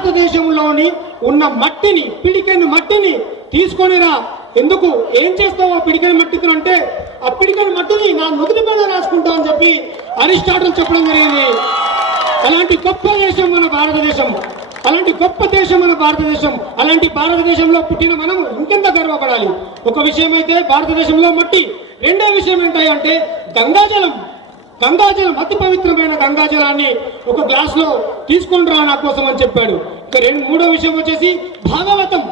భారతదేశంలోని ఉన్న మట్టిని, పిడికెను మట్టిని తీసుకొనిరా. ఎందుకు, ఏం చేస్తావు ఆ పిడికెను మట్టితో అంటే, ఆ పిడికెను మట్టిని నా నుదుటి పైన రాసుకుంటా అని చెప్పి అరిస్టాటిల్ చెప్పడం జరిగింది. అలాంటి గొప్ప దేశం మన భారతదేశం, అలాంటి గొప్ప దేశం మన భారతదేశం. అలాంటి భారతదేశంలో పుట్టిన మనం ఇంకెంత గర్వపడాలి. ఒక విషయం అయితే భారతదేశంలో మట్టి, రెండో విషయం ఏంటంటే గంగాజలం. గంగాజలం, అతి పవిత్రమైన గంగాజలాన్ని ఒక గ్లాస్ లో తీసుకొని రా నా కోసం అని చెప్పాడు. ఇక మూడో విషయం వచ్చేసి భాగవతం.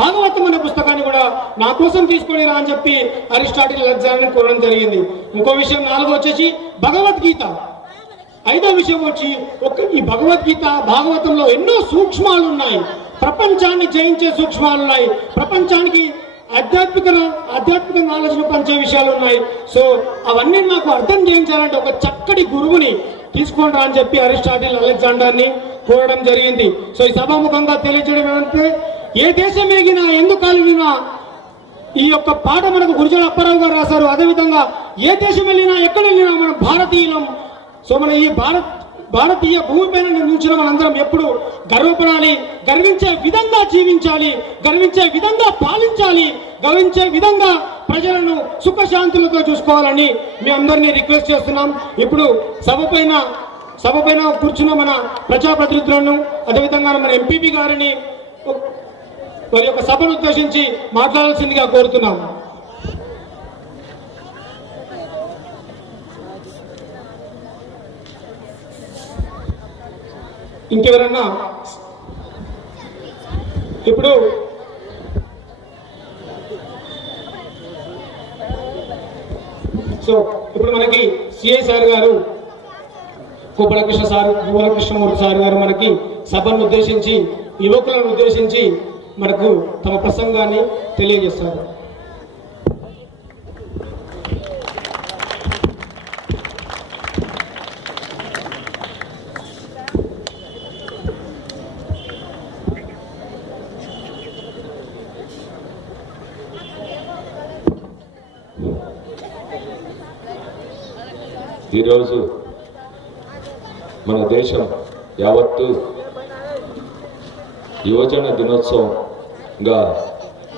భాగవతం అనే పుస్తకాన్ని కూడా నా కోసం తీసుకొని రా అని చెప్పి అరిస్టాటిల్ అలెగ్జాండర్ కోరడం జరిగింది. ఇంకో విషయం నాలుగో వచ్చేసి భగవద్గీత. ఐదో విషయం వచ్చి ఈ భగవద్గీత, భాగవతంలో ఎన్నో సూక్ష్మాలు ఉన్నాయి, ప్రపంచాన్ని జయించే సూక్ష్మాలు ఉన్నాయి, ప్రపంచానికి ఆధ్యాత్మిక నాలెడ్జ్ను పంచే విషయాలు ఉన్నాయి. సో అవన్నీ నాకు అర్థం చేయించాలంటే ఒక చక్కటి గురువుని తీసుకొని రా అని చెప్పి అరిస్టాటిల్ అలెగ్జాండర్ని కోరడం జరిగింది. సో ఈ సభాముఖంగా తెలియజేయడం ఏమంటే, ఏ దేశం ఎగినా ఎందుకు కాలినా ఈ యొక్క పాట మనకు గురుజాడ అప్పారావు గారు రాశారు. అదేవిధంగా ఏ దేశం వెళ్ళినా ఎక్కడ వెళ్ళినా మనం భారతీయులం. సో మన ఈ భారతీయ భూమిపైన నిర్మించిన మనందరం ఎప్పుడు గర్వపడాలి, గర్వించే విధంగా జీవించాలి, గర్వించే విధంగా పాలించాలి, గర్వించే విధంగా ప్రజలను సుఖశాంతులతో చూసుకోవాలని మీ అందరినీ రిక్వెస్ట్ చేస్తున్నాం. ఇప్పుడు సభ పైన కూర్చున్న మన ప్రజాప్రతినిధులను, అదేవిధంగా మన ఎంపీపీ గారిని వారి యొక్క సభను ఉద్దేశించి మాట్లాడాల్సిందిగా కోరుతున్నాం. ఇంకెవరన్నా ఇప్పుడు మనకి సిఐ సార్ గారు, గోపాలకృష్ణమూర్తి సార్ గారు మనకి సభను ఉద్దేశించి, యువకులను ఉద్దేశించి మనకు తమ ప్రసంగాన్ని తెలియజేస్తారు. ఈరోజు మన దేశం యావత్తు యువజన దినోత్సవంగా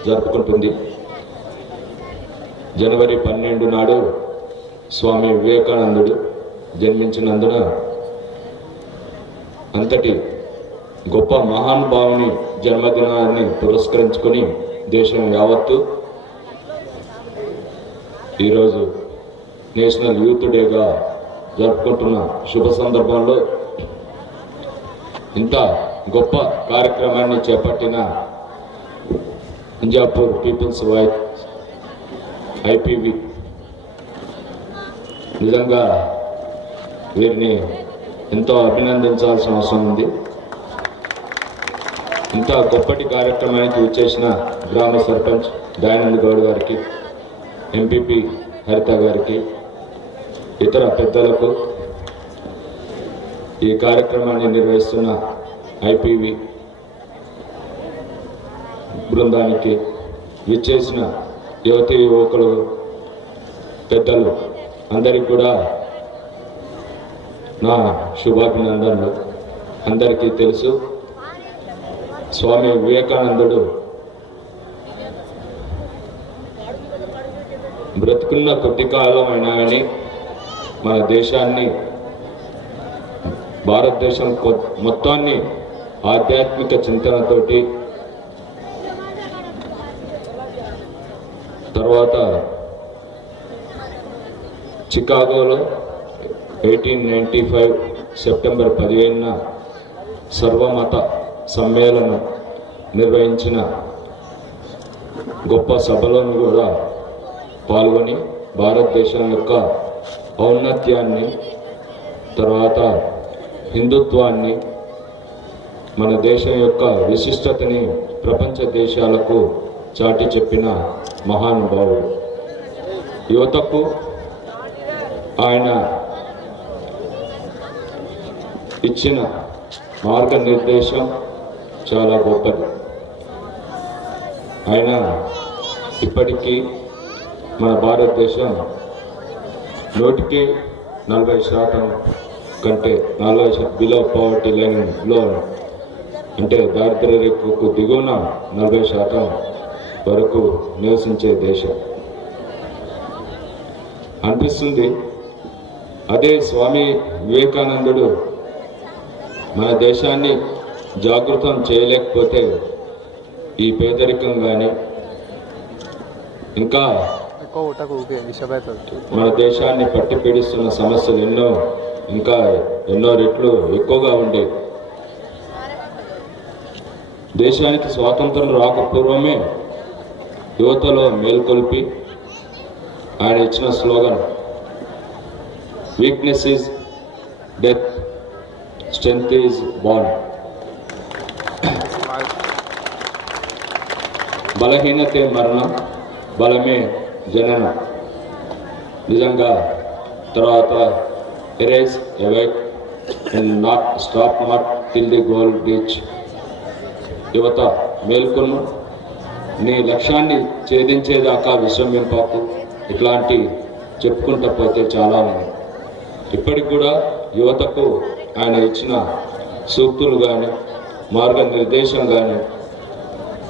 జరుపుకుంటుంది. జనవరి 12 నాడు స్వామి వివేకానందుడు జన్మించినందున అంతటి గొప్ప మహానుభావుని జన్మదినాన్ని పురస్కరించుకొని దేశం యావత్తు ఈరోజు నేషనల్ యూత్ డేగా జరుపుకుంటున్న శుభ సందర్భంలో ఇంత గొప్ప కార్యక్రమాన్ని చేపట్టిన ఇంజాపూర్ పీపుల్స్ వాయిస్ ఐపీవి నిజంగా వీరిని ఎంతో అభినందించాల్సిన అవసరం ఉంది. ఇంత గొప్పటి కార్యక్రమానికి వచ్చేసిన గ్రామ సర్పంచ్ దయానంద్ గౌడ్ గారికి, ఎంపీపీ హరిత గారికి, ఇతర పెద్దలకు, ఈ కార్యక్రమాన్ని నిర్వహిస్తున్న ఐపీవి బృందానికి, విచ్చేసిన యువతీ యువకులు, పెద్దలు అందరికీ కూడా నా శుభాభినందనలు. అందరికీ తెలుసు, స్వామి వివేకానందుడు బ్రతుకున్న కొద్ది కాలం అయినా కానీ మన దేశాన్ని, భారతదేశం మొత్తాన్ని ఆధ్యాత్మిక చింతనతోటి, తర్వాత చికాగోలో 1895 సెప్టెంబర్ 15న సర్వమత సమ్మేళనం నిర్వహించిన గొప్ప సభలోను కూడా పాల్గొని భారతదేశం యొక్క ఔన్నత్యాన్ని, తర్వాత హిందుత్వాన్ని, మన దేశం యొక్క విశిష్టతని ప్రపంచ దేశాలకు చాటి చెప్పిన మహానుభావుడు. యువతకు ఆయన ఇచ్చిన మార్గనిర్దేశం చాలా గొప్పది. ఆయన ఇప్పటికీ మన భారతదేశం 140% కంటే 40% బిలో పవర్టీ లైన్లో అంటే దారిద్ర్య రేఖకు దిగువన 40% వరకు నివసించే దేశం అనిపిస్తుంది. అదే స్వామి వివేకానందుడు మన దేశాన్ని జాగృతం చేయలేకపోతే ఈ పేదరికం కానీ ఇంకా మన దేశాన్ని పట్టి పీడిస్తున్న సమస్యలు ఎన్నో రెట్లు ఎక్కువగా ఉండేవి. దేశానికి స్వాతంత్రం రాకపూర్వమే యువతలో మేల్కొల్పి ఆయన ఇచ్చిన slogan weakness is death, strength is bond. బలహీనతే మరణం, బలమే జననం. నిజంగా తర్వాత arise awake and not stop not till the goal reach. యువత మేల్కొను, నీ లక్ష్యాన్ని ఛేదించేదాకా విశ్రమింపకు. ఇట్లాంటి చెప్పుకుంటూ పోతే చాలా ఉన్నాయి. ఇప్పటికి కూడా యువతకు ఆయన ఇచ్చిన సూక్తులు కానీ మార్గనిర్దేశం కానీ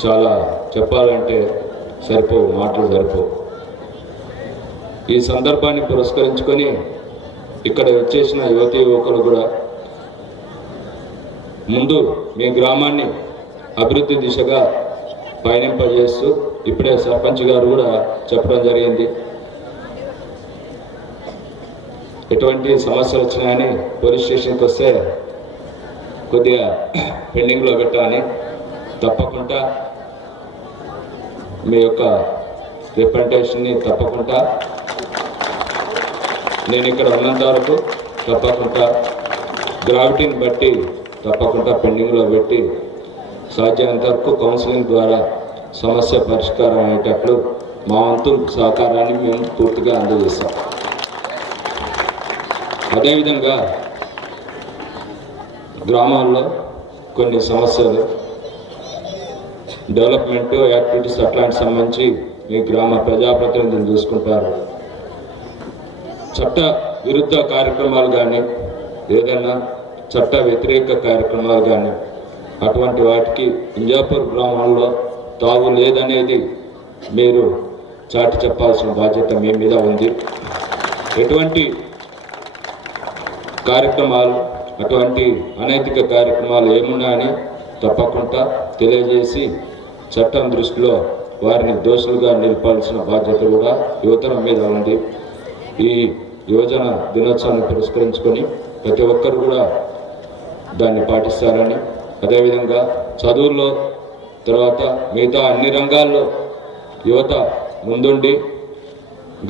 చాలా చెప్పాలంటే మాటలు సరిపోవు. ఈ సందర్భాన్ని పురస్కరించుకొని ఇక్కడ వచ్చేసిన యువతీ యువకులు కూడా ముందు మీ గ్రామాన్ని అభివృద్ధి దిశగా పయనింపజేస్తూ ఇప్పుడే సర్పంచ్ గారు కూడా చెప్పడం జరిగింది. ఎటువంటి సమస్యలు వచ్చినాయని పోలీస్ స్టేషన్కి వస్తే కొద్దిగా పెండింగ్లో పెట్టాలని, తప్పకుండా మీ యొక్క రిప్రజెంటేషన్ని తప్పకుండా నేను ఇక్కడ ఉన్నంత వరకు తప్పకుండా గ్రావిటీని బట్టి తప్పకుండా పెండింగ్లో పెట్టి సాధ్యమైనంత వరకు కౌన్సిలింగ్ ద్వారా సమస్య పరిష్కారం అయ్యేటట్లు మా వంతు సహకారాన్ని మేము పూర్తిగా అందజేస్తాం. అదేవిధంగా గ్రామాల్లో కొన్ని సమస్యలు, డెవలప్మెంట్ యాక్టివిటీస్ అట్లాంటి సంబంధించి మీ గ్రామ ప్రజాప్రతినిధులు చూసుకుంటారు. చట్ట విరుద్ధ కార్యక్రమాలు కానీ ఏదైనా చట్ట వ్యతిరేక కార్యక్రమాలు కానీ అటువంటి వాటికి ఇంజాపూర్ గ్రామంలో తావు లేదనేది మీరు చాటి చెప్పాల్సిన బాధ్యత మీ మీద ఉంది. ఎటువంటి కార్యక్రమాలు, అటువంటి అనైతిక కార్యక్రమాలు ఏమున్నాయని తప్పకుండా తెలియజేసి చట్టం దృష్టిలో వారిని దోషులుగా నిలపాల్సిన బాధ్యత కూడా యువతరం మీద ఉంది. ఈ యువజన దినోత్సవాన్ని పురస్కరించుకొని ప్రతి ఒక్కరు కూడా దాన్ని పాటిస్తారని, అదేవిధంగా చదువుల్లో తర్వాత మిగతా అన్ని రంగాల్లో యువత ముందుండి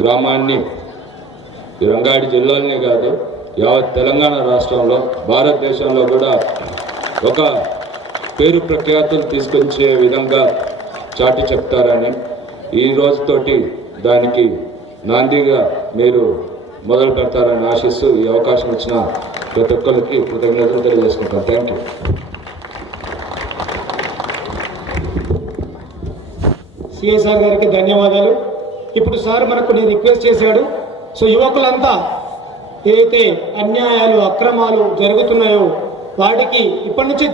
గ్రామాన్ని, రంగారెడ్డి జిల్లాలోనే కాదు యావత్ తెలంగాణ రాష్ట్రంలో, భారతదేశంలో కూడా ఒక పేరు ప్రఖ్యాతులు తీసుకొచ్చే విధంగా చాటి చెప్తారని, ఈ రోజుతోటి దానికి నాందిగా మీరు మొదలు పెడతారని ఆశిస్తూ ఈ అవకాశం ఇచ్చిన ప్రతి ఒక్కరికి కృతజ్ఞతలు తెలియజేసుకుంటాను. Thank you. సిఎస్ఆర్ గారికి ధన్యవాదాలు. ఇప్పుడు సార్ మనకు నేను రిక్వెస్ట్ చేశాడు. సో యువకులంతా ఏదైతే అన్యాయాలు, అక్రమాలు జరుగుతున్నాయో వాటికి ఇప్పటి నుంచి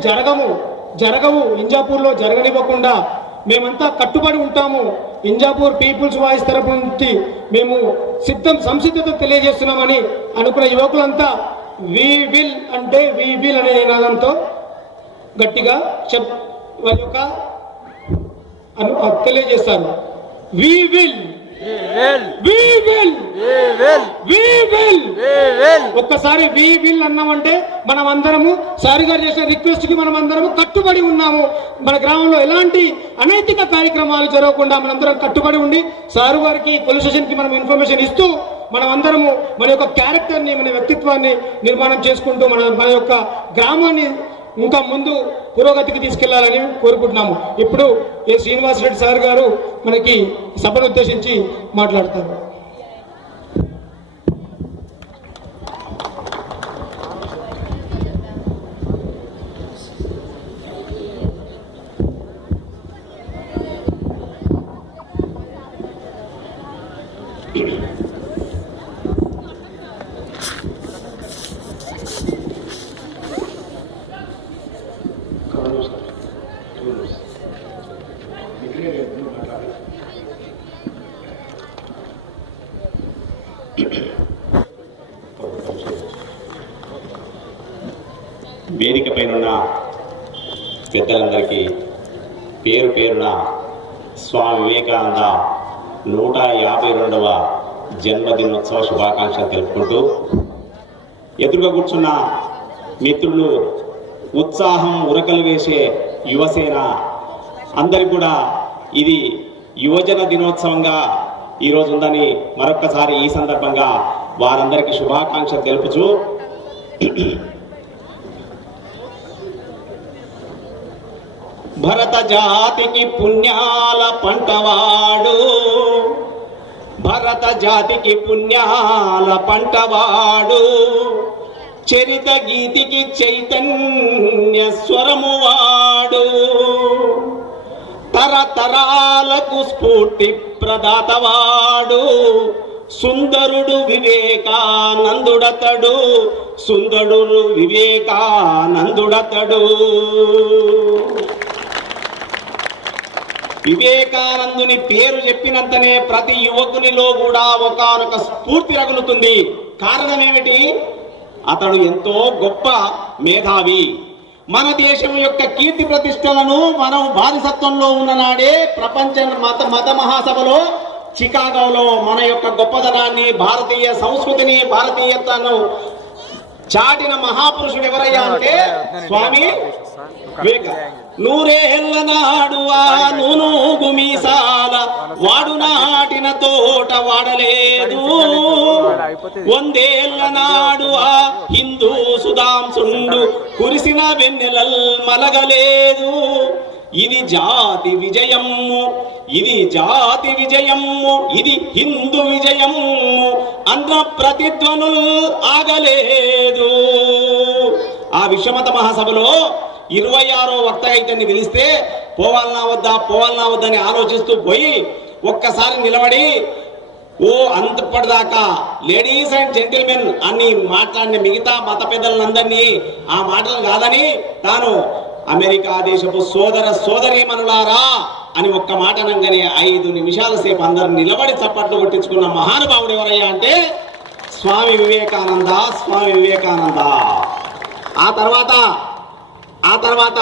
జరగవు ఇంజాపూర్లో జరగనివ్వకుండా మేమంతా కట్టుబడి ఉంటాము. ఇంజాపూర్ పీపుల్స్ వాయిస్ తరపు నుంచి మేము సంసిద్ధత తెలియజేస్తున్నామని అనుకున్న యువకులంతా వి విల్ అనే నినాదంతో గట్టిగా వారి యొక్క తెలియజేస్తారు. We will. ఒక్కసారి వి విల్ అన్నామంటే మనం అందరము సారి గారు చేసిన రిక్వెస్ట్ కి మనం అందరము కట్టుబడి ఉన్నాము. మన గ్రామంలో ఎలాంటి అనైతిక కార్యక్రమాలు జరగకుండా మనందరం కట్టుబడి ఉండి సారు గారికి పోలీస్ స్టేషన్ కి మనం ఇన్ఫర్మేషన్ ఇస్తూ మనం అందరము మన యొక్క క్యారెక్టర్ని, మన వ్యక్తిత్వాన్ని నిర్మాణం చేసుకుంటూ మన యొక్క గ్రామాన్ని ఇంకా ముందు పురోగతికి తీసుకెళ్లాలని కోరుకుంటున్నాము. ఇప్పుడు ఏ శ్రీనివాసరెడ్డి సార్ గారు మనకి సభను ఉద్దేశించి మాట్లాడతారు. వేదిక పైన పెద్దలందరికీ పేరు పేరున స్వామి వివేకానంద 152వ జన్మదినోత్సవ శుభాకాంక్షలు తెలుపుకుంటూ, ఎదురుగా కూర్చున్న మిత్రులు, ఉత్సాహం ఉరకలు వేసే యువసేన అందరికి కూడా ఇది యువజన దినోత్సవంగా ఈరోజు ఉందని మరొక్కసారి ఈ సందర్భంగా వారందరికీ శుభాకాంక్షలు తెలుపుచు, భరత జాతికి పుణ్యాల పంటవాడు, భరత జాతికి పుణ్యాల పంటవాడు, చరిత గీతికి చైతన్య స్వరము వాడు, తరతరాలకు స్ఫూర్తి ప్రదాతవాడు, సుందరుడు వివేకానందుడతడు, సుందరుడు వివేకానందుడతడు. వివేకానందుని పేరు చెప్పినంతనే ప్రతి యువకునిలో కూడా ఒకానొక స్ఫూర్తి రగులుతుంది. కారణం ఏమిటి? అతడు ఎంతో గొప్ప మేధావి. మన దేశం యొక్క కీర్తి ప్రతిష్టలను మనం బానిసత్వంలో ఉన్న నాడే ప్రపంచ మత మహాసభలో చికాగోలో మన యొక్క గొప్పదనాన్ని, భారతీయ సంస్కృతిని, భారతీయతను చాటిన మహాపురుషుడు ఎవరయ్యా అంటే స్వామి వివేక. నూరేళ్ల నాడువా నూనూగు మీసాల వాడు నాటిన తోట వాడలేదు, వందేళ్ల నాడువా హిందూ సుధాంసుండు కురిసిన వెన్నెలల్ మలగలేదు. ఇది జాతి విజయము, ఇది జాతి విజయము, ఇది హిందూ విజయము అన్న ప్రతిధ్వనులు ఆగలేదు. ఆ విశ్వమత మహాసభలో 26వ వక్తగా ఇతన్ని పిలిస్తే పోవాలనా వద్దని ఆలోచిస్తూ పోయి ఒక్కసారి నిలబడి, ఓ అంతప్పటిదాకా లేడీస్ అండ్ జెంటిల్మెన్ అని మాట్లాడిన మిగతా మత పెద్దలందరినీ ఆ మాటలు కాదని తాను అమెరికా దేశపు సోదరీమణులారా అని ఒక్క మాట అనగానే 5 నిమిషాల సేపు అందరు నిలబడి చప్పట్లు కొట్టించుకున్న మహానుభావుడు ఎవరయ్యా అంటే స్వామి వివేకానంద. స్వామి వివేకానంద. ఆ తర్వాత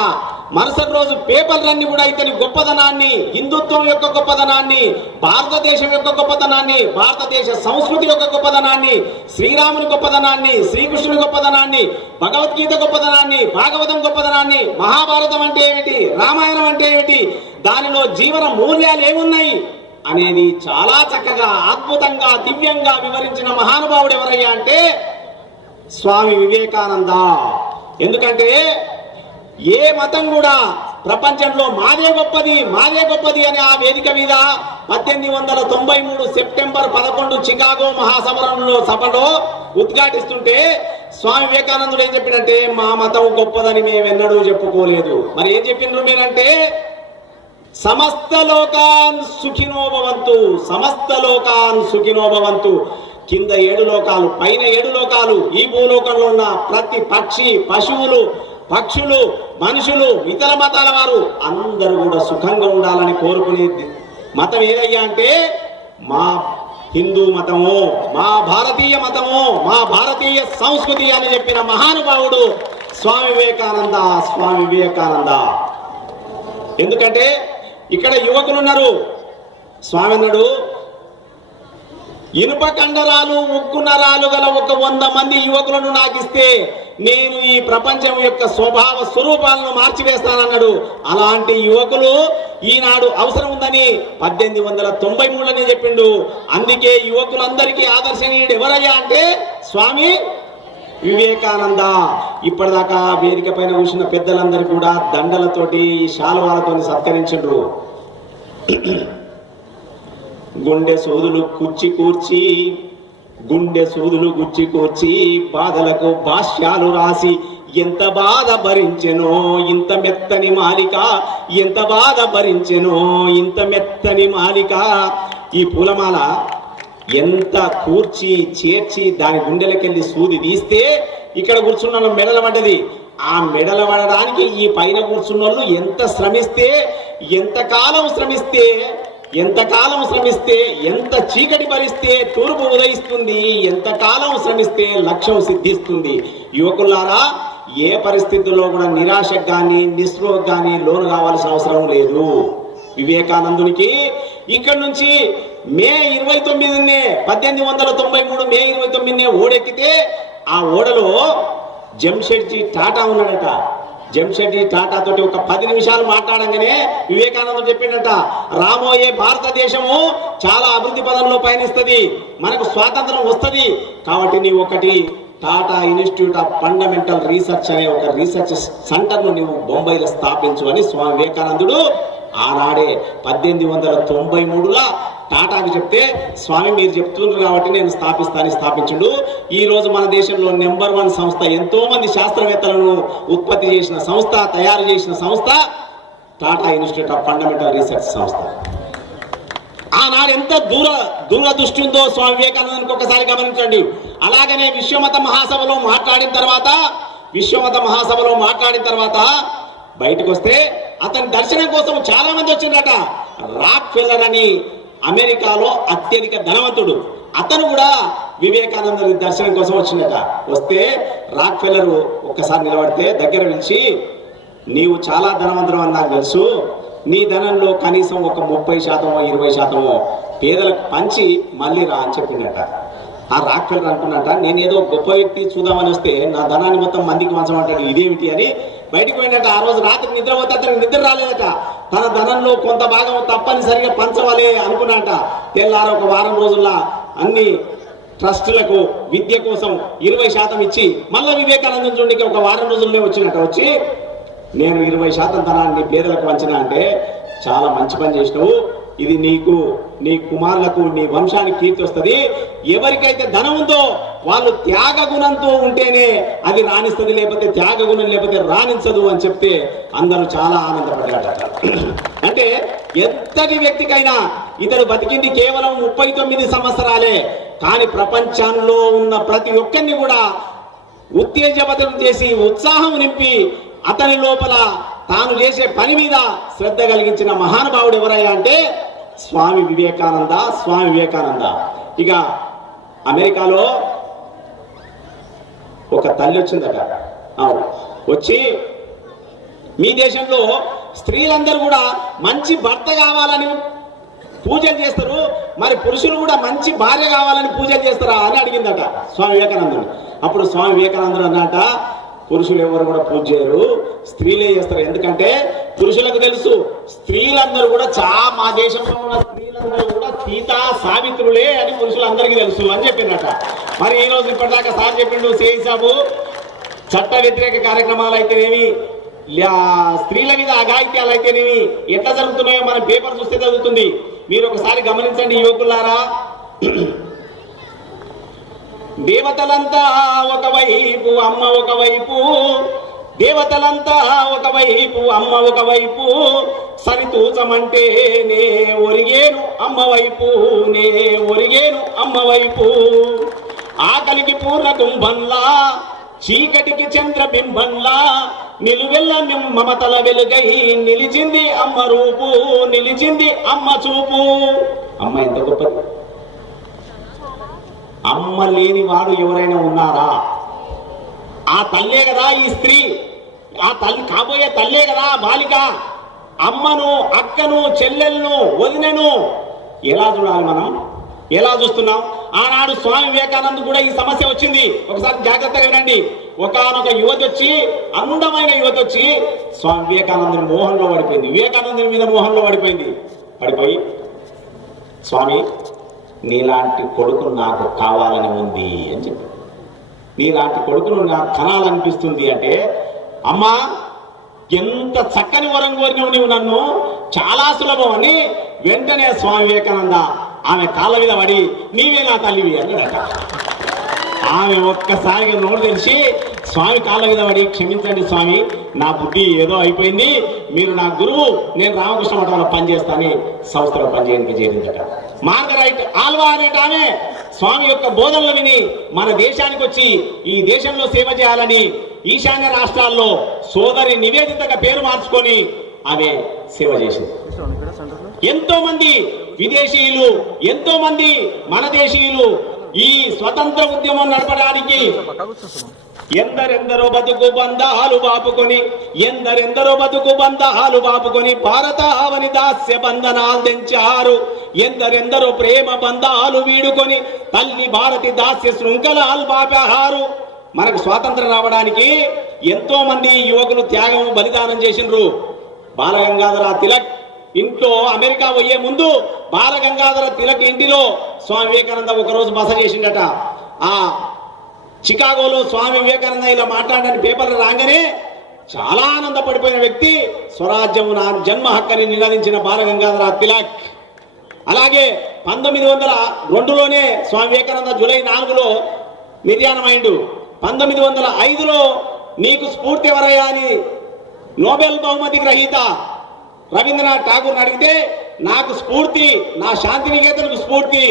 మరుసటి రోజు పేపర్లన్నీ కూడా ఇతని గొప్పదనాన్ని, హిందుత్వం యొక్క గొప్పదనాన్ని, భారతదేశం యొక్క గొప్పదనాన్ని, భారతదేశ సంస్కృతి యొక్క గొప్పదనాన్ని, శ్రీరాముని గొప్పదనాన్ని, శ్రీకృష్ణుని గొప్పదనాన్ని, భగవద్గీత గొప్పదనాన్ని, భాగవతం గొప్పదనాన్ని, మహాభారతం అంటే ఏమిటి, రామాయణం అంటే ఏమిటి, దానిలో జీవన మూల్యాలు ఏమున్నాయి అనేది చాలా చక్కగా, అద్భుతంగా, దివ్యంగా వివరించిన మహానుభావుడు ఎవరయ్యా అంటే స్వామి వివేకానంద. ఎందుకంటే ఏ మతం కూడా ప్రపంచంలో మాదే గొప్పది అని ఆ వేదిక మీద 1893 సెప్టెంబర్ 11 చికాగో సభలో ఉద్ఘాటిస్తుంటే స్వామి వివేకానందుడు ఏం చెప్పినంటే మా మతం గొప్పదని మేమెన్నడూ చెప్పుకోలేదు. మరి ఏం చెప్పిండ్రు మీరంటే సమస్త లోకాన్ సుఖినో భవంతు, సమస్త లోకాన్ సుఖినో భవంతు. కింద 7 లోకాలు, పైన 7 లోకాలు, ఈ భూలోకంలో ఉన్న ప్రతి పక్షి, పశువులు, పక్షులు, మనుషులు, ఇతర మతాల వారు అందరూ కూడా సుఖంగా ఉండాలని కోరుకునేది మతం ఏదయ్యా అంటే మా హిందూ మతము, మా భారతీయ మతము, మా భారతీయ సంస్కృతి అని చెప్పిన మహానుభావుడు స్వామి వివేకానంద. స్వామి వివేకానంద. ఎందుకంటే ఇక్కడ యువకులు ఉన్నారు. స్వామి అన్నాడు, ఇనుప కండరాలు, ఉక్కు నరాలు గల 100 మంది యువకులను నాకిస్తే నేను ఈ ప్రపంచం యొక్క స్వభావ స్వరూపాలను మార్చివేస్తానన్నాడు. అలాంటి యువకులు ఈనాడు అవసరం ఉందని 1893లోనే చెప్పిండు. అందుకే యువకులందరికీ ఆదర్శనీయుడు ఎవరయ్యా అంటే స్వామి వివేకానంద. ఇప్పటిదాకా వేదిక పైన కూర్చున్న పెద్దలందరూ కూడా దండలతోటి, శాలువాలతో సత్కరించండ్రు. గుండె సూదులు గుచ్చి కూర్చి బాధలకు భాష్యాలు రాసి ఎంత బాధ భరించెనో ఇంత మెత్తని మాలిక, ఎంత బాధ భరించెనో ఇంత మెత్తని మాలిక. ఈ పూలమాల ఎంత కూర్చి చేర్చి దాని గుండెలకెళ్ళి సూది తీస్తే ఇక్కడ కూర్చున్న మెడల పడ్డది. ఆ మెడలు పడడానికి ఈ పైన కూర్చున్న వాళ్ళు ఎంతకాలం శ్రమిస్తే ఎంత చీకటి భరిస్తే తూర్పు ఉదయిస్తుంది, ఎంతకాలం శ్రమిస్తే లక్ష్యం సిద్ధిస్తుంది. యువకులారా, ఏ పరిస్థితుల్లో కూడా నిరాశకు కానీ నిస్పృహకు కానీ లోను కావాల్సిన అవసరం లేదు. వివేకానందునికి ఇక్కడి నుంచి మే 29 1893 మే 29 ఓడెక్కితే ఆ ఓడలో జంషెడ్జీ టాటా ఉన్నాడట. జంషెడ్జీ టాటా తోటి ఒక 10 నిమిషాలు మాట్లాడంగానే వివేకానందుడు చెప్పిండట, రాబోయే భారతదేశము చాలా అభివృద్ధి పదంలో పయనిస్తుంది, మనకు స్వాతంత్రం వస్తుంది, కాబట్టి నీవు ఒకటి Tata institute of fundamental research అనే ఒక రీసెర్చ్ సెంటర్ను నీవు బొంబాయిలో స్థాపించు అని స్వామి వివేకానందుడు ఆనాడే 1893లో టాటాకి చెప్తే, స్వామి మీరు చెప్తున్నారు కాబట్టి నేను స్థాపించుడు. ఈ రోజు మన దేశంలో నెంబర్ 1 సంస్థ, ఎంతో మంది శాస్త్రవేత్తలను ఉత్పత్తి చేసిన సంస్థ, తయారు చేసిన సంస్థ Tata institute of fundamental research సంస్థ. ఆనాడు ఎంత దూరదృష్టి ఉందో స్వామి వివేకానందునికి ఒకసారి గమనించండి. అలాగనే విశ్వమత మహాసభలో మాట్లాడిన తర్వాత బయటకు వస్తే అతని దర్శనం కోసం చాలా మంది వచ్చిందట. రాక్ ఫెల్లర్ అని అమెరికాలో అత్యధిక ధనవంతుడు, అతను కూడా వివేకానందుని దర్శనం కోసం వచ్చిందట. వస్తే రాక్ ఫెల్లర్ ఒక్కసారి నిలబడితే దగ్గర పిలిచి, నీవు చాలా ధనవంతుడు అని నాకు తెలుసు, నీ ధనంలో కనీసం ఒక 30% 20% పేదలకు పంచి మళ్ళీ రా అని చెప్పిండట. ఆ రాక్ ఫెల్లర్ అనుకున్నట, నేను ఏదో గొప్ప వ్యక్తి చూద్దామని వస్తే నా ధనాన్ని మొత్తం మందికి పంచమంటాడు, ఇదేమిటి అని బయటికి పోయినట. ఆ రోజు రాత్రి నిద్రపోతే అతనికి నిద్ర రాలేదట. తన ధనంలో కొంత భాగం తప్పనిసరిగా పంచవాలి అనుకున్నట. తెల్లారు ఒక వారం రోజుల్లో అన్ని ట్రస్టులకు విద్య కోసం 20% ఇచ్చి మళ్ళీ వివేకానందం చూడడానికి ఒక వారం రోజుల్లోనే వచ్చినట్ట. వచ్చి, నేను 20% ధనాన్ని పేదలకు పంచిన అంటే చాలా మంచి పని చేసినావు, ఇది నీకు, నీ కుమారులకు, నీ వంశానికి కీర్తి వస్తుంది. ఎవరికైతే ధనం ఉందో వాళ్ళు త్యాగ గుణంతో ఉంటేనే అది రాణిస్తుంది, లేకపోతే త్యాగ గుణం లేకపోతే రాణించదు అని చెప్తే అందరూ చాలా ఆనందపడ్డారట. అంటే ఎంతటి వ్యక్తికైనా ఇతడు బతికింది కేవలం 39 సంవత్సరాలే, కానీ ప్రపంచంలో ఉన్న ప్రతి ఒక్కరిని కూడా ఉత్తేజపతం చేసి ఉత్సాహం నింపి అతని లోపల తాను చేసే పని మీద శ్రద్ధ కలిగించిన మహానుభావుడు ఎవరయ్యా అంటే స్వామి వివేకానంద. ఇక అమెరికాలో ఒక తల్లి వచ్చిందట. వచ్చి, మీ దేశంలో స్త్రీలందరూ కూడా మంచి భర్త కావాలని పూజలు చేస్తారు, మరి పురుషులు కూడా మంచి భార్య కావాలని పూజలు చేస్తారా అని అడిగిందట స్వామి వివేకానందుడు. అప్పుడు స్వామి వివేకానందుడు అన్నట, పురుషులు ఎవరు కూడా పూజ చేయరు, స్త్రీలే చేస్తారు. ఎందుకంటే పురుషులకు తెలుసు స్త్రీలందరూ కూడా మా దేశంలో ఉన్న స్త్రీలందరూ కూడా సీతా సావిత్రులే అని పురుషులందరికీ తెలుసు అని చెప్పిందట. మరి ఈ రోజు ఇప్పటిదాకా సార్ చెప్పిండు, సేయి సాబు చట్ట వ్యతిరేక కార్యక్రమాలు అయితేనేమి, స్త్రీల మీద అఘాయిత్యాలు అయితేనేమి ఎట్లా జరుగుతున్నాయో మనం పేపర్ చూస్తే జరుగుతుంది. మీరు ఒకసారి గమనించండి యువకులారా. దేవతలంతా ఒకవైపు అమ్మ ఒకవైపు, దేవతలంతా ఒకవైపు అమ్మ ఒకవైపు, సరితూచమంటే నే ఒరిగేను అమ్మ వైపు, ఆకలికి పూర్ణ కుంభంలా చీకటికి చంద్రబింబంలా నిలువెల్ల మమతల వెలుగై నిలిచింది అమ్మ రూపు, నిలిచింది అమ్మ చూపు. అమ్మ ఎంత గొప్పది. అమ్మ లేని వాడు ఎవరైనా ఉన్నారా? ఆ తల్లే కదా ఈ స్త్రీ, ఆ తల్లి కాబోయే తల్లే కదా బాలిక. అమ్మను, అక్కను, చెల్లెలను, వదినను ఎలా చూడాలి మనం? ఎలా చూస్తున్నాం? ఆనాడు స్వామి వివేకానంద కూడా ఈ సమస్య వచ్చింది. ఒకసారి జాగ్రత్తగా వినండి. ఒకనొక యువతి వచ్చి, అందమైన యువతి వచ్చి స్వామి వివేకానందుని మోహంలో పడిపోయింది. వివేకానందుని మీద మోహంలో పడిపోయి, స్వామి నీలాంటి కొడుకును నాకు కావాలని ఉంది అని చెప్పి, నీలాంటి కొడుకును నాకు కనాలనిపిస్తుంది అంటే, అమ్మా ఎంత చక్కని వరం కోరినవు నీవు నన్ను, చాలా సులభం అని వెంటనే స్వామి వివేకానంద ఆమె కాళ్ళ మీద పడి, నీవే నా తల్లివి అన్నాడట. ఆమె ఒక్కసారిగా నోరు తెలిసి స్వామి కాళ్ళ మీద పడి, క్షమించండి స్వామి, నా బుద్ధి ఏదో అయిపోయింది, మీరు నా గురువు, నేను రామకృష్ణ మఠంలో పనిచేస్తానని సంస్థలో పనిచేయడానికి చేరిందట. మార్గరైట్ ఆల్వా అనేట ఆమె స్వామి యొక్క బోధనలు విని మన దేశానికి వచ్చి ఈ దేశంలో సేవ చేయాలని ఈశాన్య రాష్ట్రాల్లో సోదరి నివేదితగా పేరు మార్చుకొని ఆమె సేవ చేసింది. ఎంతో మంది విదేశీయులు, ఎంతో మంది మన దేశీయులు ఈ స్వతంత్ర ఉద్యమం నడపడానికి ఎందరెందరో బతుకు బంధాలు బాపుకొని, ఎందరెందరో బతుకు బంధాలు బాపుకొని భారతావని దాస్య బంధనాలు తెంచారు. ఎందరెందరో ప్రేమ బంధాలు వీడుకొని తల్లి భారతి దాస్య శృంఖలాలు బాపారు. మనకు స్వాతంత్రం రావడానికి ఎంతో మంది యువకులు త్యాగం బలిదానం చేసిండ్రు. బాలగంగాధర తిలక్ ఇంట్లో అమెరికా పోయే ముందు బాలగంగాధర తిలక్ ఇంటిలో స్వామి వివేకానంద ఒకరోజు బస చేసిండట. ఆ చికాగోలో స్వామి వివేకానంద ఇలా మాట్లాడని పేపర్లు రాగానే చాలా ఆనందపడిపోయిన వ్యక్తి స్వరాజ్యం నా జన్మ హక్కని నినాదించిన బాలగంగాధర తిలక్. అలాగే 1902లోనే స్వామి వివేకానంద జూలై 4లో నిర్యాణమైండు. 1905లో నీకు స్ఫూర్తి ఎవరయ్యా అని నోబెల్ బహుమతి గ్రహీత రవీంద్రనాథ్ ఠాగూర్ అడిగితే నాకు స్ఫూర్తి, నా శాంతినికేతనకు స్ఫూర్తి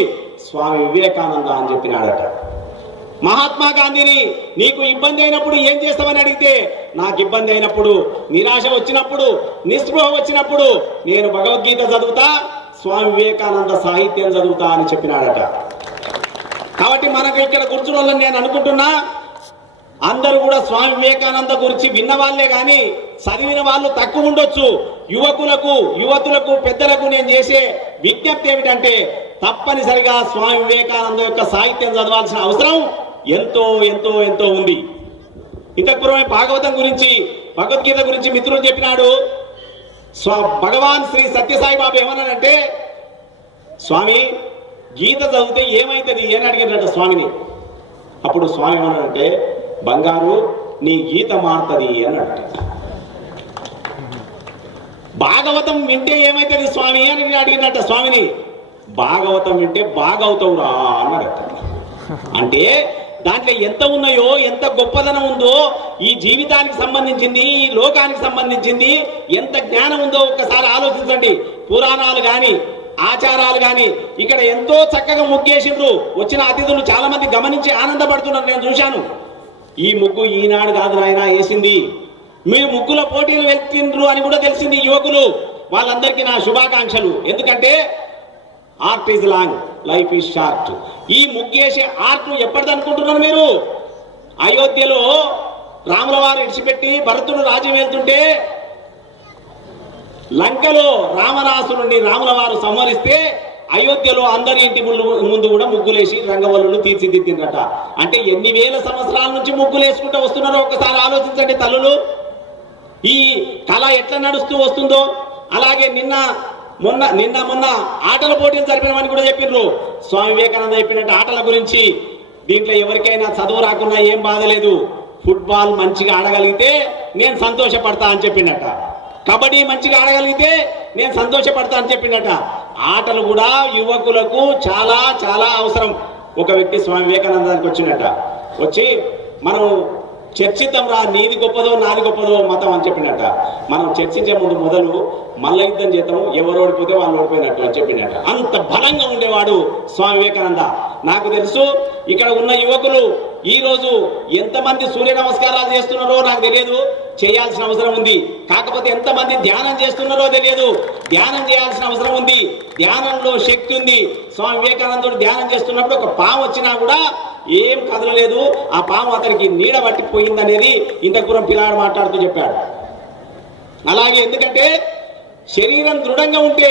స్వామి వివేకానంద అని చెప్పినాడట. మహాత్మా గాంధీని నీకు ఇబ్బంది అయినప్పుడు ఏం చేస్తామని అడిగితే నాకు ఇబ్బంది అయినప్పుడు, నిరాశ వచ్చినప్పుడు, నిస్పృహ వచ్చినప్పుడు నేను భగవద్గీత చదువుతా, స్వామి వివేకానంద సాహిత్యం చదువుతా అని చెప్పినాడట. కాబట్టి మనకు ఇక్కడ కూర్చున్న వాళ్ళని నేను అనుకుంటున్నా, అందరూ కూడా స్వామి వివేకానంద గురించి విన్న వాళ్ళే కానీ చదివిన వాళ్ళు తక్కువ ఉండొచ్చు. యువతులకు పెద్దలకు నేను చేసే విజ్ఞప్తి ఏమిటంటే తప్పనిసరిగా స్వామి వివేకానంద యొక్క సాహిత్యం చదవాల్సిన అవసరం ఎంతో ఎంతో ఎంతో ఉంది. ఇంతకు పూర్వమే భాగవతం గురించి, భగవద్గీత గురించి మిత్రులు చెప్పినాడు. భగవాన్ శ్రీ సత్యసాయి బాబు ఏమన్నాడంటే, స్వామి గీత చదివితే ఏమైతుంది అని అడిగినట స్వామిని. అప్పుడు స్వామి ఏమన్నాడంటే, బంగారు నీ గీత మారుతుంది అన్నాడు. భాగవతం వింటే ఏమైతుంది స్వామి అని అడిగినట్ట స్వామిని. భాగవతం వింటే బాగవుతావురా అన్నాడట. అంటే దాంట్లో ఎంత ఉన్నాయో, ఎంత గొప్పదనం ఉందో, ఈ జీవితానికి సంబంధించింది, ఈ లోకానికి సంబంధించింది ఎంత జ్ఞానం ఉందో ఒక్కసారి ఆలోచించండి. పురాణాలు గాని ఆచారాలు గాని ఇక్కడ ఎంతో చక్కగా ముగ్గేసిండ్రు. వచ్చిన అతిథులు చాలా మంది గమనించి ఆనందపడుతున్నారు, నేను చూశాను. ఈ ముగ్గు ఈనాడు కాదు నాయన వేసింది, మీరు ముగ్గుల పోటీలు వెళ్తుండ్రు అని కూడా తెలిసింది యువకులు. వాళ్ళందరికీ నా శుభాకాంక్షలు. ఎందుకంటే art is long, life is short. ఈ ముగ్గేసే ఆర్ట్ ఎప్పటిది అనుకుంటున్నారు మీరు? అయోధ్యలో రాముల వారు ఇడిచిపెట్టి భరతుడు రాజ్యం వెళ్తుంటే లంకలో రామరాసురుణ్ణి రాముల వారు సంహరిస్తే అయోధ్యలో అందరి ఇంటి ముందు కూడా ముగ్గులేసి రంగవల్లులు తీర్చిదిద్దిందట. అంటే ఎన్ని వేల సంవత్సరాల నుంచి ముగ్గులు వేసుకుంటూ వస్తున్నారో ఒకసారి ఆలోచించండి తల్లులు. ఈ కళ ఎట్లా నడుస్తూ వస్తుందో. అలాగే నిన్న మొన్న ఆటల పోటీలు జరిపినామని కూడా చెప్పిండ్రు. స్వామి వివేకానంద చెప్పినట్టు ఆటల గురించి, దీంట్లో ఎవరికైనా చదువు రాకున్నా ఏం బాధ లేదు, ఫుట్బాల్ మంచిగా ఆడగలిగితే నేను సంతోషపడతా అని చెప్పిండట. కబడ్డీ మంచిగా ఆడగలిగితే నేను సంతోషపడతా అని చెప్పిండట. ఆటలు కూడా యువకులకు చాలా చాలా అవసరం. ఒక వ్యక్తి స్వామి వివేకానందానికి వచ్చినట, వచ్చి మనం చర్చిద్దాం రా, నీది గొప్పదో నాది గొప్పదో మతం అని చెప్పినట్ట. మనం చర్చించే ముందు మొదలు మల్ల యుద్ధం చేద్దాం, ఎవరు ఓడిపోతే వాళ్ళు ఓడిపోయినట్టు అని చెప్పినట్ట. అంత బలంగా ఉండేవాడు స్వామి వివేకానంద. నాకు తెలుసు ఇక్కడ ఉన్న యువకులు ఈ రోజు ఎంతమంది సూర్య నమస్కారాలు చేస్తున్నారో నాకు తెలియదు, చేయాల్సిన అవసరం ఉంది. కాకపోతే ఎంతమంది ధ్యానం చేస్తున్నారో తెలియదు, ధ్యానం చేయాల్సిన అవసరం ఉంది. ధ్యానంలో శక్తి ఉంది. స్వామి వివేకానందుడు ధ్యానం చేస్తున్నప్పుడు ఒక పాము వచ్చినా కూడా ఏం కదలలేదు, ఆ పాము అతనికి నీడ పట్టిపోయిందనేది ఇంతకురం పిల్లాడు మాట్లాడుతూ చెప్పాడు. అలాగే ఎందుకంటే శరీరం దృఢంగా ఉంటే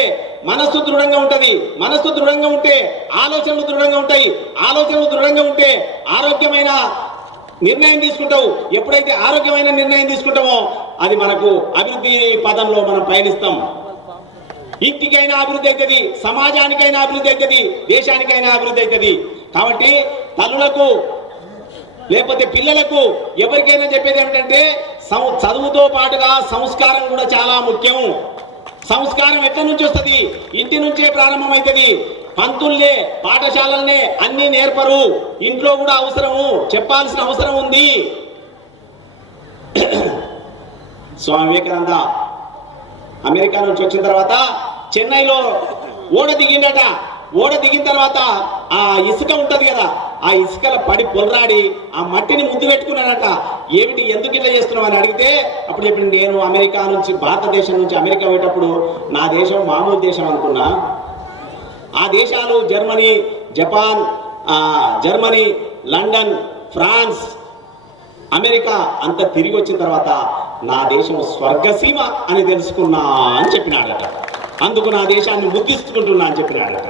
మనస్సు దృఢంగా ఉంటది, మనస్సు దృఢంగా ఉంటే ఆలోచనలు దృఢంగా ఉంటాయి, ఆలోచనలు దృఢంగా ఉంటే ఆరోగ్యమైన నిర్ణయం తీసుకుంటావు. ఎప్పుడైతే ఆరోగ్యమైన నిర్ణయం తీసుకుంటామో అది మనకు అభివృద్ధి పదంలో మనం పయనిస్తాం. ఇంటికైనా అభివృద్ధి అవుతుంది, సమాజానికైనా అభివృద్ధి అవుతుంది, దేశానికైనా అభివృద్ధి అవుతుంది. కాబట్టి తల్లులకు లేకపోతే పిల్లలకు ఎవరికైనా చెప్పేది ఏమిటంటే చదువుతో పాటుగా సంస్కారం కూడా చాలా ముఖ్యం. సంస్కారం ఎక్కడి నుంచి వస్తుంది? ఇంటి నుంచే ప్రారంభమవుతుంది. పంతుల్లే పాఠశాలల్నే అన్ని నేర్పరు, ఇంట్లో కూడా అవసరము, చెప్పాల్సిన అవసరం ఉంది. స్వామి వివేకానంద అమెరికా నుంచి వచ్చిన తర్వాత చెన్నైలో ఓడ దిగిండట. ఓడ దిగిన తర్వాత ఆ ఇసుక ఉంటది కదా, ఆ ఇసుకల పడి పొలరాడి ఆ మట్టిని ముద్దు పెట్టుకున్నాడట. ఏమిటి, ఎందుకు ఇట్లా చేస్తున్నావు అని అడిగితే అప్పుడు చెప్పింది, నేను అమెరికా నుంచి, భారతదేశం నుంచి అమెరికా పోయేటప్పుడు నా దేశం మామూలు దేశం అనుకున్నా. ఆ దేశాలు Germany, Japan, Germany, London, France, America అంతా తిరిగి వచ్చిన తర్వాత నా దేశం స్వర్గసీమ అని తెలుసుకున్నా అని చెప్పినాడట. అందుకు నా దేశాన్ని ముద్దిస్తుకుంటున్నా అని చెప్పినాడట.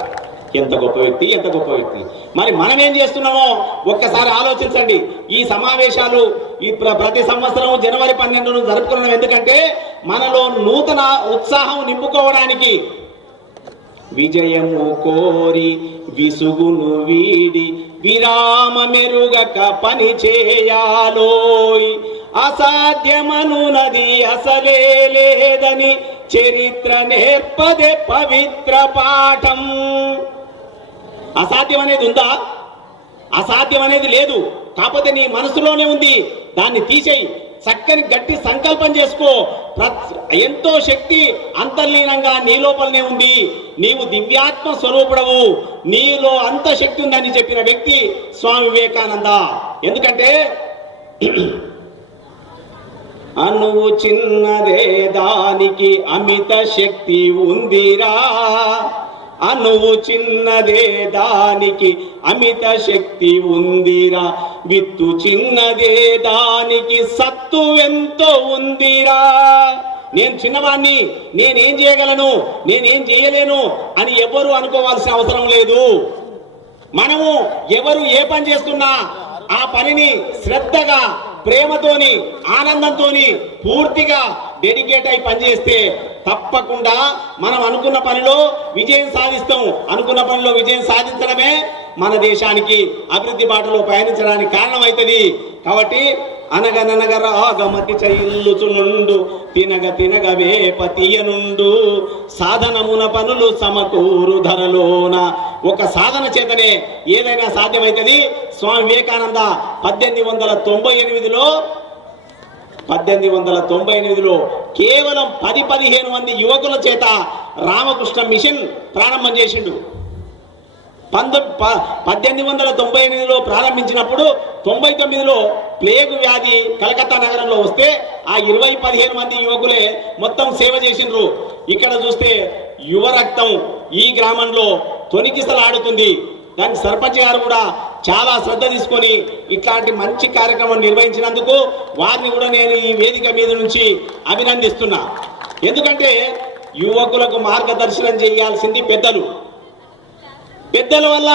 ఎంత గొప్ప వ్యక్తి, ఎంత గొప్ప వ్యక్తి. మరి మనం ఏం చేస్తున్నామో ఒక్కసారి ఆలోచించండి. ఈ సమావేశాలు ఈ ప్రతి సంవత్సరం జనవరి 12ను జరుపుకున్నాం. ఎందుకంటే మనలో నూతన ఉత్సాహం నింపుకోవడానికి. విజయము కోరి విసుగును వీడి విరామ మెరుగక పని చేయాలోయ్, అసాధ్యమనునది అసలే లేదని చరిత్ర నేర్పదే పవిత్ర పాఠం. అసాధ్యం అనేది ఉందా? అసాధ్యం అనేది లేదు. కాకపోతే నీ మనసులోనే ఉంది, దాన్ని తీసేయి. చక్కని గట్టి సంకల్పం చేసుకో. ఎంతో శక్తి అంతర్లీనంగా నీ లోపలనే ఉంది. నీవు దివ్యాత్మ స్వరూపుడవు, నీలో అంత శక్తి ఉందని చెప్పిన వ్యక్తి స్వామి వివేకానంద. ఎందుకంటే అణువు చిన్నదే దానికి అమిత శక్తి ఉందిరా, అణువు చిన్నదే దానికి అమిత శక్తి ఉందిరా, విత్తు చిన్నదే దానికి సత్తు ఎంతో ఉందిరా. నేను చిన్నవాణ్ణి, నేనేం చేయగలను, నేనేం చేయలేను అని ఎవరు అనుకోవాల్సిన అవసరం లేదు. మనము ఎవరు ఏ పని చేస్తున్నా ఆ పనిని శ్రద్ధగా, ప్రేమతోని, ఆనందంతోని పూర్తిగా డెడికేట్ అయి పనిచేస్తే తప్పకుండా మనం అనుకున్న పనిలో విజయం సాధిస్తాం. అనుకున్న పనిలో విజయం సాధించడమే మన దేశానికి అభివృద్ధి బాటలో పయనించడానికి కారణమవుతుంది. కాబట్టి అనగననగ రాగమతి చైల్లుచునుండు తినగ తినగ వేపతీయనుండు సాధనమున పనులు సమకూరు ధరలోన. ఒక సాధన చేతనే ఏదైనా సాధ్యమవుతుంది. స్వామి వివేకానంద 1898లో కేవలం 10-15 మంది యువకుల చేత రామకృష్ణ మిషన్ ప్రారంభం చేసిండు. 1898లో ప్రారంభించినప్పుడు 99లో ప్లేగు వ్యాధి కలకత్తా నగరంలో వస్తే ఆ 20-15 మంది యువకులే మొత్తం సేవ చేసిండ్రు. ఇక్కడ చూస్తే యువ రక్తం ఈ గ్రామంలో తొణికిసలాడుతుంది. దానికి సర్పంచ్ గారు కూడా చాలా శ్రద్ధ తీసుకొని ఇట్లాంటి మంచి కార్యక్రమం నిర్వహించినందుకు వారిని కూడా నేను ఈ వేదిక మీద నుంచి అభినందిస్తున్నా. ఎందుకంటే యువకులకు మార్గదర్శనం చేయాల్సింది పెద్దలు. పెద్దల వల్ల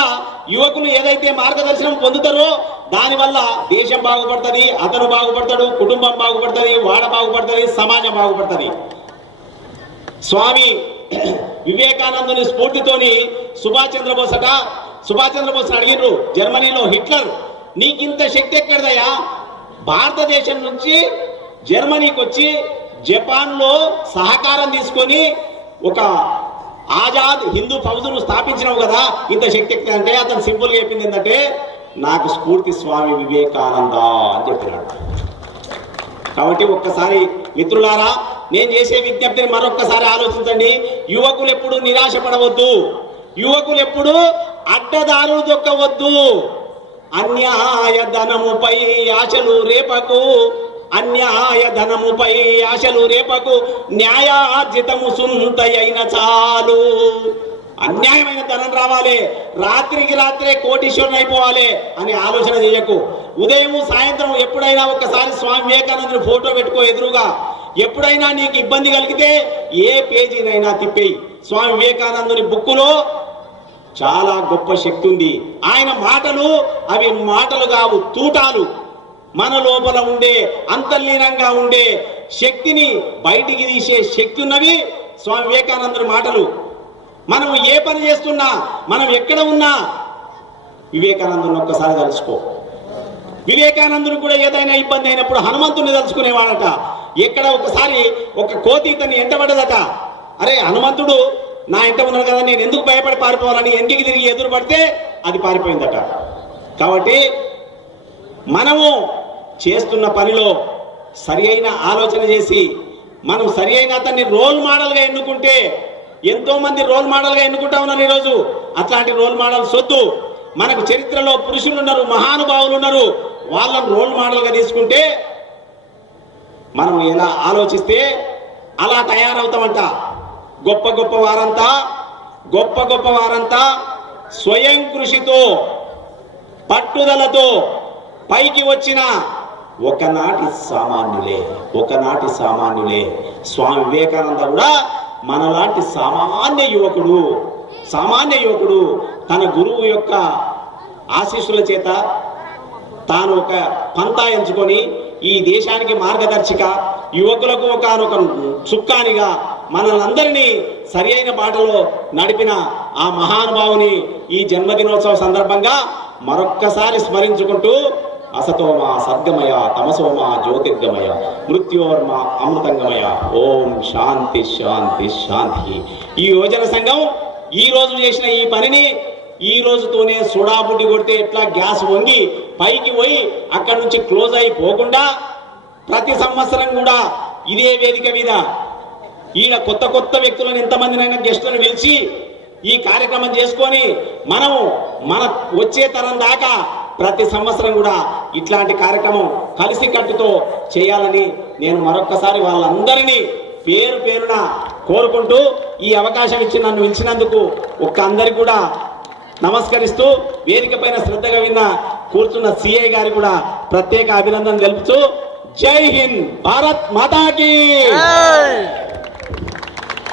యువకులు ఏదైతే మార్గదర్శనం పొందుతారో దానివల్ల దేశం బాగుపడుతుంది, అతను బాగుపడతాడు, కుటుంబం బాగుపడుతుంది, వాడ బాగుపడుతుంది, సమాజం బాగుపడుతుంది. స్వామి వివేకానందుని స్ఫూర్తితోని సుభాష్ చంద్రబోస్ అడిగినారు జర్మనీలో, హిట్లర్ నీకింత శక్తి ఎక్కడదయ్యా, భారతదేశం నుంచి జర్మనీకి వచ్చి జపాన్లో సహకారం తీసుకొని ఒక ఆజాద్ హిందూ ఫౌజ్ను స్థాపించినావు కదా, ఇంత శక్తి ఎక్కడ అంటే అతను సింపుల్గా చెప్పింది ఏంటంటే నాకు స్ఫూర్తి స్వామి వివేకానంద అని చెప్పినాడు. కాబట్టి ఒక్కసారి మిత్రులారా నేను చేసే విజ్ఞప్తిని మరొక్కసారి ఆలోచించండి. యువకులు ఎప్పుడు నిరాశ పడవద్దు, యువకులు ఎప్పుడు అడ్డదారులు దొక్కవద్దు. అన్యాయ ధనముపై ఆశలు రేపకు, అన్యాయ ధనముపై ఆశలు రేపకు, న్యాయార్జితము సుంతయైన చాలు. అన్యాయమైన ధనం రావాలి, రాత్రికి రాత్రే కోటీశ్వరుని అయిపోవాలి అని ఆలోచన చేయకు. ఉదయం సాయంత్రం ఎప్పుడైనా ఒక్కసారి స్వామి వివేకానందుని ఫోటో పెట్టుకో ఎదురుగా. ఎప్పుడైనా నీకు ఇబ్బంది కలిగితే ఏ పేజీనైనా తిప్పేయి. స్వామి వివేకానందుని బుక్కులో చాలా గొప్ప శక్తి ఉంది. ఆయన మాటలు అవి మాటలు కావు, తూటాలు. మన లోపల ఉండే అంతర్లీనంగా ఉండే శక్తిని బయటికి తీసే శక్తి ఉన్నవి స్వామి వివేకానందుని మాటలు. మనం ఏ పని చేస్తున్నా, మనం ఎక్కడ ఉన్నా వివేకానందుని ఒక్కసారి తలుచుకో. వివేకానందుని కూడా ఏదైనా ఇబ్బంది అయినప్పుడు హనుమంతుని తలుచుకునేవాడట. ఎక్కడ ఒకసారి ఒక కోతి ఇతన్ని ఎంటబడ్డదట. అరే హనుమంతుడు నా ఎంట ఉన్నాడు కదా, నేను ఎందుకు భయపడి పారిపోవాలని ఎంటికి తిరిగి ఎదురు పడితే అది పారిపోయిందట. కాబట్టి మనము చేస్తున్న పనిలో సరి అయిన ఆలోచన చేసి మనం సరి అయిన అతన్ని రోల్ మోడల్గా ఎన్నుకుంటే, ఎంతో మంది రోల్ మోడల్గా ఎన్నుకుంటా ఉన్నారు ఈరోజు. అట్లాంటి రోల్ మోడల్స్ వద్దు. మనకు చరిత్రలో పురుషులు ఉన్నారు, మహానుభావులు ఉన్నారు. వాళ్ళని రోల్ మోడల్గా తీసుకుంటే మనం ఎలా ఆలోచిస్తే అలా తయారవుతామంట. గొప్ప గొప్ప వారంతా స్వయం కృషితో పట్టుదలతో పైకి వచ్చిన ఒకనాటి సామాన్యులే. స్వామి వివేకానంద కూడా మనలాంటి సామాన్య యువకుడు తన గురువు యొక్క ఆశీస్సుల చేత తాను ఒక పంతా ఎంచుకొని ఈ దేశానికి మార్గదర్శిక, యువకులకు ఒకనొక చుక్కానిగా మనల్ని సరి అయిన బాటలో నడిపిన ఆ మహానుభావుని ఈ జన్మదినోత్సవ సందర్భంగా మరొక్కసారి స్మరించుకుంటూ అసతోమా సద్గమయ తమసోమా జ్యోతిర్గమయ మృత్యోర్మ అమృతంగమయ ఓం శాంతి శాంతి శాంతి. ఈ యోజన సంఘం ఈ రోజు చేసిన ఈ పనిని ఈ రోజుతోనే సుడాబుడ్డి కొడితే ఎట్లా గ్యాస్ వంగి పైకి పోయి అక్కడి నుంచి క్లోజ్ అయిపోకుండా ప్రతి సంవత్సరం కూడా ఇదే వేదిక మీద ఈయన కొత్త వ్యక్తులను ఎంతమందినైనా గెస్టులను పిలిచి ఈ కార్యక్రమం చేసుకొని మనము మన వచ్చే తరం దాకా ప్రతి సంవత్సరం కూడా ఇట్లాంటి కార్యక్రమం కలిసికట్టుతో చేయాలని నేను మరొక్కసారి వాళ్ళందరినీ పేరున కోరుకుంటూ ఈ అవకాశం ఇచ్చి నన్ను పిలిచినందుకు అందరికి కూడా నమస్కరిస్తూ వేదిక పైన శ్రద్ధగా కూర్చున్న సిఐ గారి కూడా ప్రత్యేక అభినందన తెలుపుతూ జై హింద్, భారత్ మాతాకి.